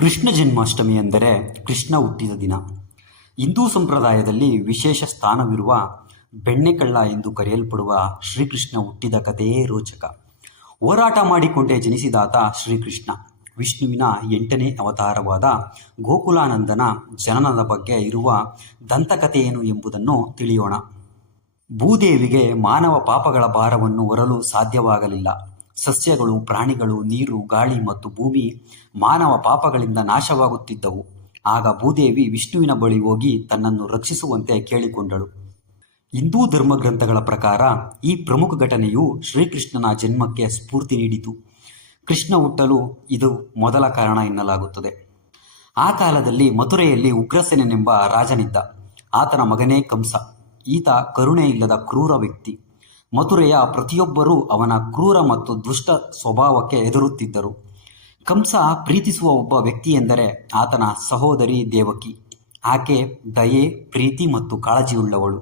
ಕೃಷ್ಣ ಜನ್ಮಾಷ್ಟಮಿ ಎಂದರೆ ಕೃಷ್ಣ ಹುಟ್ಟಿದ ದಿನ. ಹಿಂದೂ ಸಂಪ್ರದಾಯದಲ್ಲಿ ವಿಶೇಷ ಸ್ಥಾನವಿರುವ ಬೆಣ್ಣೆಕಳ್ಳ ಎಂದು ಕರೆಯಲ್ಪಡುವ ಶ್ರೀಕೃಷ್ಣ ಹುಟ್ಟಿದ ಕಥೆಯೇ ರೋಚಕ. ಹೋರಾಟ ಮಾಡಿಕೊಂಡೇ ಜನಿಸಿದಾತ ಶ್ರೀಕೃಷ್ಣ ವಿಷ್ಣುವಿನ 8ನೇ ಅವತಾರವಾದ ಗೋಕುಲಾನಂದನ ಜನನದ ಬಗ್ಗೆ ಇರುವ ದಂತಕಥೆಯೇನು ಎಂಬುದನ್ನು ತಿಳಿಯೋಣ. ಭೂದೇವಿಗೆ ಮಾನವ ಪಾಪಗಳ ಭಾರವನ್ನು ಹೊರಲು ಸಾಧ್ಯವಾಗಲಿಲ್ಲ. ಸಸ್ಯಗಳು, ಪ್ರಾಣಿಗಳು, ನೀರು, ಗಾಳಿ ಮತ್ತು ಭೂಮಿ ಮಾನವ ಪಾಪಗಳಿಂದ ನಾಶವಾಗುತ್ತಿದ್ದವು. ಆಗ ಭೂದೇವಿ ವಿಷ್ಣುವಿನ ಬಳಿ ಹೋಗಿ ತನ್ನನ್ನು ರಕ್ಷಿಸುವಂತೆ ಕೇಳಿಕೊಂಡಳು. ಹಿಂದೂ ಧರ್ಮಗ್ರಂಥಗಳ ಪ್ರಕಾರ ಈ ಪ್ರಮುಖ ಘಟನೆಯು ಶ್ರೀಕೃಷ್ಣನ ಜನ್ಮಕ್ಕೆ ಸ್ಫೂರ್ತಿ ನೀಡಿತು. ಕೃಷ್ಣ ಹುಟ್ಟಲು ಇದು ಮೊದಲ ಕಾರಣ ಎನ್ನಲಾಗುತ್ತದೆ. ಆ ಕಾಲದಲ್ಲಿ ಮಥುರೆಯಲ್ಲಿ ಉಗ್ರಸೇನನೆಂಬ ರಾಜನಿದ್ದ. ಆತನ ಮಗನೇ ಕಂಸ. ಈತ ಕರುಣೆ ಇಲ್ಲದ ಕ್ರೂರ ವ್ಯಕ್ತಿ. ಮಥುರೆಯ ಪ್ರತಿಯೊಬ್ಬರೂ ಅವನ ಕ್ರೂರ ಮತ್ತು ದುಷ್ಟ ಸ್ವಭಾವಕ್ಕೆ ಹೆದರುತ್ತಿದ್ದರು. ಕಂಸ ಪ್ರೀತಿಸುವ ಒಬ್ಬ ವ್ಯಕ್ತಿಯೆಂದರೆ ಆತನ ಸಹೋದರಿ ದೇವಕಿ. ಆಕೆ ದಯೆ, ಪ್ರೀತಿ ಮತ್ತು ಕಾಳಜಿಯುಳ್ಳವಳು.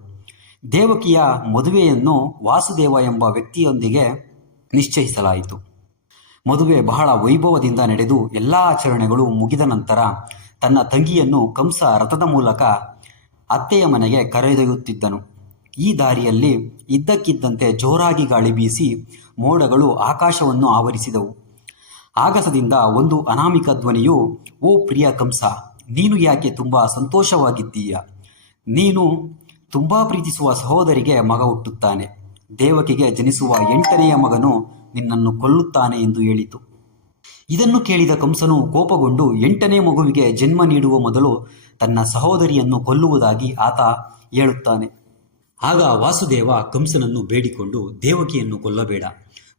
ದೇವಕಿಯ ಮದುವೆಯನ್ನು ವಾಸುದೇವ ಎಂಬ ವ್ಯಕ್ತಿಯೊಂದಿಗೆ ನಿಶ್ಚಯಿಸಲಾಯಿತು. ಮದುವೆ ಬಹಳ ವೈಭವದಿಂದ ನಡೆದು ಎಲ್ಲ ಆಚರಣೆಗಳು ಮುಗಿದ ನಂತರ ತನ್ನ ತಂಗಿಯನ್ನು ಕಂಸ ರಥದ ಮೂಲಕ ಅತ್ತೆಯ ಮನೆಗೆ ಕರೆದೊಯ್ಯುತ್ತಿದ್ದನು. ಈ ದಾರಿಯಲ್ಲಿ ಇದ್ದಕ್ಕಿದ್ದಂತೆ ಜೋರಾಗಿ ಗಾಳಿ ಬೀಸಿ ಮೋಡಗಳು ಆಕಾಶವನ್ನು ಆವರಿಸಿದವು. ಆಗಸದಿಂದ ಒಂದು ಅನಾಮಿಕ ಧ್ವನಿಯು, "ಓ ಪ್ರಿಯ ಕಂಸ, ನೀನು ಯಾಕೆ ತುಂಬ ಸಂತೋಷವಾಗಿದ್ದೀಯ? ನೀನು ತುಂಬ ಪ್ರೀತಿಸುವ ಸಹೋದರಿಗೆ ಮಗ ಹುಟ್ಟುತ್ತಾನೆ. ದೇವಕಿಗೆ ಜನಿಸುವ 8ನೆಯ ಮಗನು ನಿನ್ನನ್ನು ಕೊಲ್ಲುತ್ತಾನೆ" ಎಂದು ಹೇಳಿತು. ಇದನ್ನು ಕೇಳಿದ ಕಂಸನು ಕೋಪಗೊಂಡು 8ನೇ ಮಗುವಿಗೆ ಜನ್ಮ ನೀಡುವ ಮೊದಲು ತನ್ನ ಸಹೋದರಿಯನ್ನು ಕೊಲ್ಲುವುದಾಗಿ ಆತ ಹೇಳುತ್ತಾನೆ. ಆಗ ವಾಸುದೇವ ಕಂಸನನ್ನು ಬೇಡಿಕೊಂಡು, ದೇವಕಿಯನ್ನು ಕೊಲ್ಲಬೇಡ.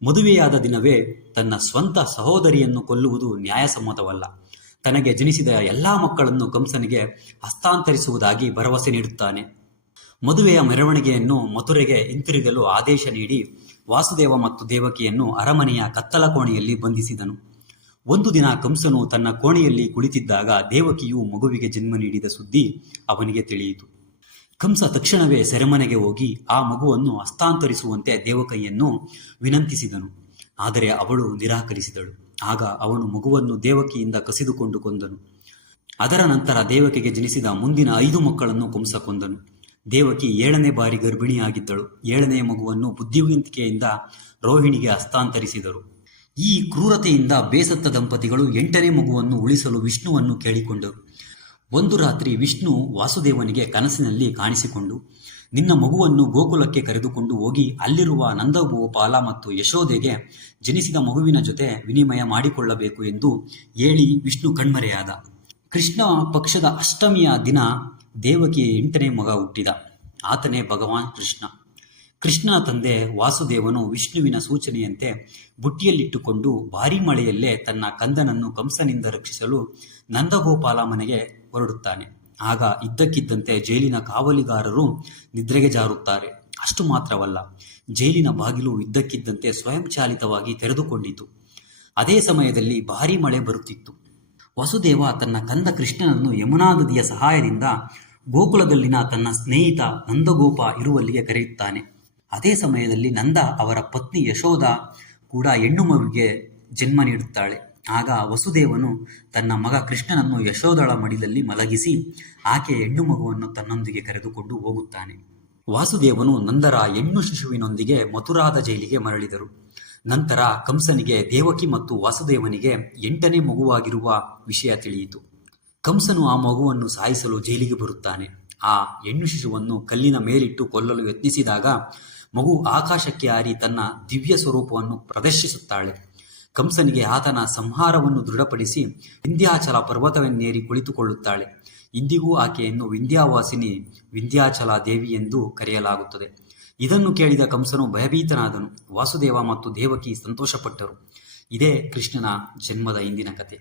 ಮದುವೆಯಾದ ದಿನವೇ ತನ್ನ ಸ್ವಂತ ಸಹೋದರಿಯನ್ನು ಕೊಲ್ಲುವುದು ನ್ಯಾಯಸಮ್ಮತವಲ್ಲ. ತನಗೆ ಜನಿಸಿದ ಎಲ್ಲ ಮಕ್ಕಳನ್ನು ಕಂಸನಿಗೆ ಹಸ್ತಾಂತರಿಸುವುದಾಗಿ ಭರವಸೆ ನೀಡುತ್ತಾನೆ. ಮದುವೆಯ ಮೆರವಣಿಗೆಯನ್ನು ಮಥುರೆಗೆ ಹಿಂತಿರುಗಲು ಆದೇಶ ನೀಡಿ ವಾಸುದೇವ ಮತ್ತು ದೇವಕಿಯನ್ನು ಅರಮನೆಯ ಕತ್ತಲ ಕೋಣೆಯಲ್ಲಿ ಬಂಧಿಸಿದನು. ಒಂದು ದಿನ ಕಂಸನು ತನ್ನ ಕೋಣೆಯಲ್ಲಿ ಕುಳಿತಿದ್ದಾಗ ದೇವಕಿಯು ಮಗುವಿಗೆ ಜನ್ಮ ನೀಡಿದ ಸುದ್ದಿ ಅವನಿಗೆ ತಿಳಿಯಿತು. ಕಂಸ ತಕ್ಷಣವೇ ಸೆರೆಮನೆಗೆ ಹೋಗಿ ಆ ಮಗುವನ್ನು ಹಸ್ತಾಂತರಿಸುವಂತೆ ದೇವಕಿಯನ್ನು ವಿನಂತಿಸಿದನು. ಆದರೆ ಅವಳು ನಿರಾಕರಿಸಿದಳು. ಆಗ ಅವನು ಮಗುವನ್ನು ದೇವಕಿಯಿಂದ ಕಸಿದುಕೊಂಡು ಕೊಂದನು. ಅದರ ನಂತರ ದೇವಕಿಗೆ ಜನಿಸಿದ ಮುಂದಿನ 5 ಮಕ್ಕಳನ್ನು ಕಂಸ ಕೊಂದನು. ದೇವಕಿ 7ನೇ ಬಾರಿ ಗರ್ಭಿಣಿಯಾಗಿದ್ದಳು. 7ನೇ ಮಗುವನ್ನು ಬುದ್ಧಿವಂತಿಕೆಯಿಂದ ರೋಹಿಣಿಗೆ ಹಸ್ತಾಂತರಿಸಿದರು. ಈ ಕ್ರೂರತೆಯಿಂದ ಬೇಸತ್ತ ದಂಪತಿಗಳು 8ನೇ ಮಗುವನ್ನು ಉಳಿಸಲು ವಿಷ್ಣುವನ್ನು ಕೇಳಿಕೊಂಡರು. ಒಂದು ರಾತ್ರಿ ವಿಷ್ಣು ವಾಸುದೇವನಿಗೆ ಕನಸಿನಲ್ಲಿ ಕಾಣಿಸಿಕೊಂಡು, ನಿನ್ನ ಮಗುವನ್ನು ಗೋಕುಲಕ್ಕೆ ಕರೆದುಕೊಂಡು ಹೋಗಿ ಅಲ್ಲಿರುವ ನಂದಗೋಪಾಲ ಮತ್ತು ಯಶೋದೆಗೆ ಜನಿಸಿದ ಮಗುವಿನ ಜೊತೆ ವಿನಿಮಯ ಮಾಡಿಕೊಳ್ಳಬೇಕು ಎಂದು ಹೇಳಿ ವಿಷ್ಣು ಕಣ್ಮರೆಯಾದ. ಕೃಷ್ಣ ಪಕ್ಷದ ಅಷ್ಟಮಿಯ ದಿನ ದೇವಕಿಯ 8ನೇ ಮಗ ಹುಟ್ಟಿದ. ಆತನೇ ಭಗವಾನ್ ಕೃಷ್ಣ. ಕೃಷ್ಣನ ತಂದೆ ವಾಸುದೇವನು ವಿಷ್ಣುವಿನ ಸೂಚನೆಯಂತೆ ಬುಟ್ಟಿಯಲ್ಲಿಟ್ಟುಕೊಂಡು ಭಾರೀ ಮಳೆಯಲ್ಲೇ ತನ್ನ ಕಂದನನ್ನು ಕಂಸನಿಂದ ರಕ್ಷಿಸಲು ನಂದಗೋಪಾಲ ಮನೆಗೆ ಹೊರಡುತ್ತಾನೆ. ಆಗ ಇದ್ದಕ್ಕಿದ್ದಂತೆ ಜೈಲಿನ ಕಾವಲಿಗಾರರು ನಿದ್ರೆಗೆ ಜಾರುತ್ತಾರೆ. ಅಷ್ಟು ಮಾತ್ರವಲ್ಲ, ಜೈಲಿನ ಬಾಗಿಲು ಇದ್ದಕ್ಕಿದ್ದಂತೆ ಸ್ವಯಂಚಾಲಿತವಾಗಿ ತೆರೆದುಕೊಂಡಿತು. ಅದೇ ಸಮಯದಲ್ಲಿ ಭಾರೀ ಮಳೆ ಬರುತ್ತಿತ್ತು. ವಸುದೇವ ತನ್ನ ಕಂದ ಕೃಷ್ಣನನ್ನು ಯಮುನಾ ನದಿಯ ಸಹಾಯದಿಂದ ಗೋಕುಲದಲ್ಲಿನ ತನ್ನ ಸ್ನೇಹಿತ ನಂದಗೋಪ ಇರುವಲ್ಲಿಗೆ ಕರೆಯುತ್ತಾನೆ. ಅದೇ ಸಮಯದಲ್ಲಿ ನಂದ ಅವರ ಪತ್ನಿ ಯಶೋಧ ಕೂಡ ಹೆಣ್ಣು ಮಗುವಿಗೆ ಜನ್ಮ ನೀಡುತ್ತಾಳೆ. ಆಗ ವಸುದೇವನು ತನ್ನ ಮಗ ಕೃಷ್ಣನನ್ನು ಯಶೋಧಳ ಮಡಿಲಲ್ಲಿ ಮಲಗಿಸಿ ಆಕೆಯ ಹೆಣ್ಣು ಮಗುವನ್ನು ತನ್ನೊಂದಿಗೆ ಕರೆದುಕೊಂಡು ಹೋಗುತ್ತಾನೆ. ವಾಸುದೇವನು ನಂದರ ಹೆಣ್ಣು ಶಿಶುವಿನೊಂದಿಗೆ ಮಥುರಾದ ಜೈಲಿಗೆ ಮರಳಿದರು. ನಂತರ ಕಂಸನಿಗೆ ದೇವಕಿ ಮತ್ತು ವಾಸುದೇವನಿಗೆ 8ನೇ ಮಗುವಾಗಿರುವ ವಿಷಯ ತಿಳಿಯಿತು. ಕಂಸನು ಆ ಮಗುವನ್ನು ಸಾಯಿಸಲು ಜೈಲಿಗೆ ಬರುತ್ತಾನೆ. ಆ ಹೆಣ್ಣು ಶಿಶುವನ್ನು ಕಲ್ಲಿನ ಮೇಲಿಟ್ಟು ಕೊಲ್ಲಲು ಯತ್ನಿಸಿದಾಗ ಮಗು ಆಕಾಶಕ್ಕೆ ಹಾರಿ ತನ್ನ ದಿವ್ಯ ಸ್ವರೂಪವನ್ನು ಪ್ರದರ್ಶಿಸುತ್ತಾಳೆ. ಕಂಸನಿಗೆ ಆತನ ಸಂಹಾರವನ್ನು ದೃಢಪಡಿಸಿ ವಿಂಧ್ಯಾಚಲ ಪರ್ವತವನ್ನೇರಿ ಕುಳಿತುಕೊಳ್ಳುತ್ತಾಳೆ. ಇಂದಿಗೂ ಆಕೆಯನ್ನು ವಿಂಧ್ಯಾವಾಸಿನಿ, ವಿಂಧ್ಯಾಚಲ ದೇವಿ ಎಂದು ಕರೆಯಲಾಗುತ್ತದೆ. ಇದನ್ನು ಕೇಳಿದ ಕಂಸನು ಭಯಭೀತನಾದನು. ವಾಸುದೇವ ಮತ್ತು ದೇವಕಿ ಸಂತೋಷಪಟ್ಟರು. ಇದೇ ಕೃಷ್ಣನ ಜನ್ಮದ ಹಿಂದಿನ ಕಥೆ.